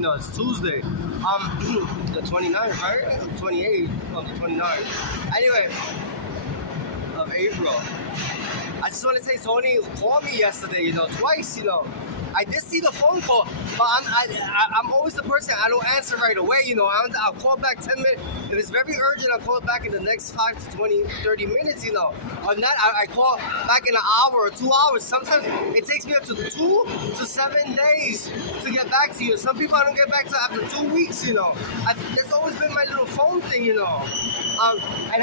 It's Tuesday. The 29th, right? 28th of the 29th. Anyway, of April. I just want to say Tony called me yesterday, twice, I did see the phone call, but I'm always the person, I don't answer right away, I'll call back 10 minutes. If it's very urgent, I'll call back in the next 5 to 20, 30 minutes, On that, I call back in an hour or 2 hours. Sometimes it takes me up to 2 to 7 days to get back to you. Some people I don't get back to after 2 weeks, That's always been my little phone thing, And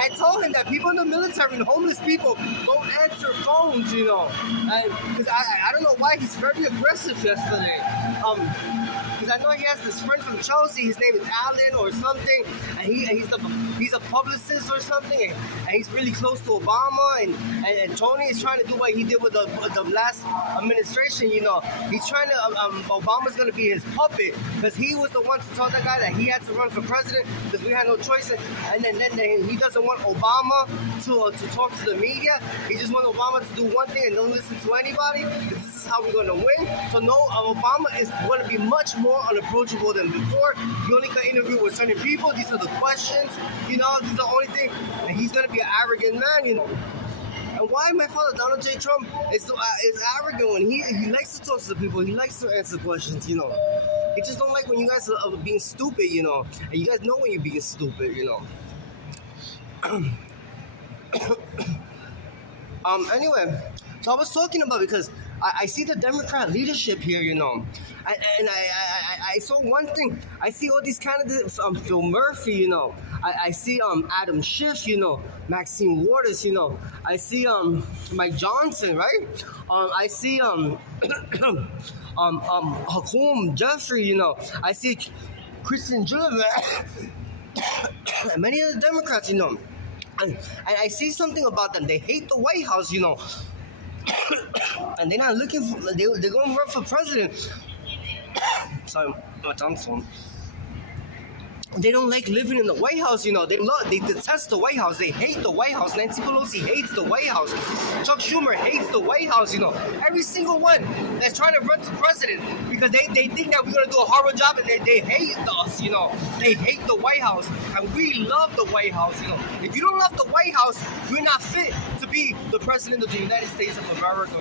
I told him that people in the military and homeless people don't answer phones, Because I don't know why he's very aggressive yesterday. Because I know he has this friend from Chelsea. His name is Alan or something, and he's a publicist or something, and he's really close to Obama. And Tony is trying to do what he did with the last administration. He's trying to. Obama's gonna be his puppet because he was the one to tell that guy that he had to run for president because we had no choice. And then he doesn't want Obama to talk to the media. He just wants Obama to do one thing and don't listen to anybody. This is how we're gonna win. So no, Obama is going to be much more unapproachable than before. You only can interview with certain people. These are the questions. This is the only thing. And he's going to be an arrogant man. And why my father Donald J. Trump is arrogant when he likes to talk to the people. He likes to answer questions. He just don't like when you guys are being stupid. And you guys know when you're being stupid. Anyway, so I was talking about because I see the Democrat leadership here, and I saw one thing. I see all these candidates, Phil Murphy, I see Adam Schiff, Maxine Waters, I see Mike Johnson, right? I see Hakeem Jeffrey, I see Kristen Gillibrand, and many of the Democrats, and I see something about them. They hate the White House, and they're not looking for. They're going to run for president. Sorry, my tongue's on. They don't like living in the White House, They detest the White House. They hate the White House. Nancy Pelosi hates the White House. Chuck Schumer hates the White House, Every single one that's trying to run for president because they think that we're going to do a horrible job and they hate us, They hate the White House. And we love the White House, If you don't love the White House, you're not fit to be the president of the United States of America.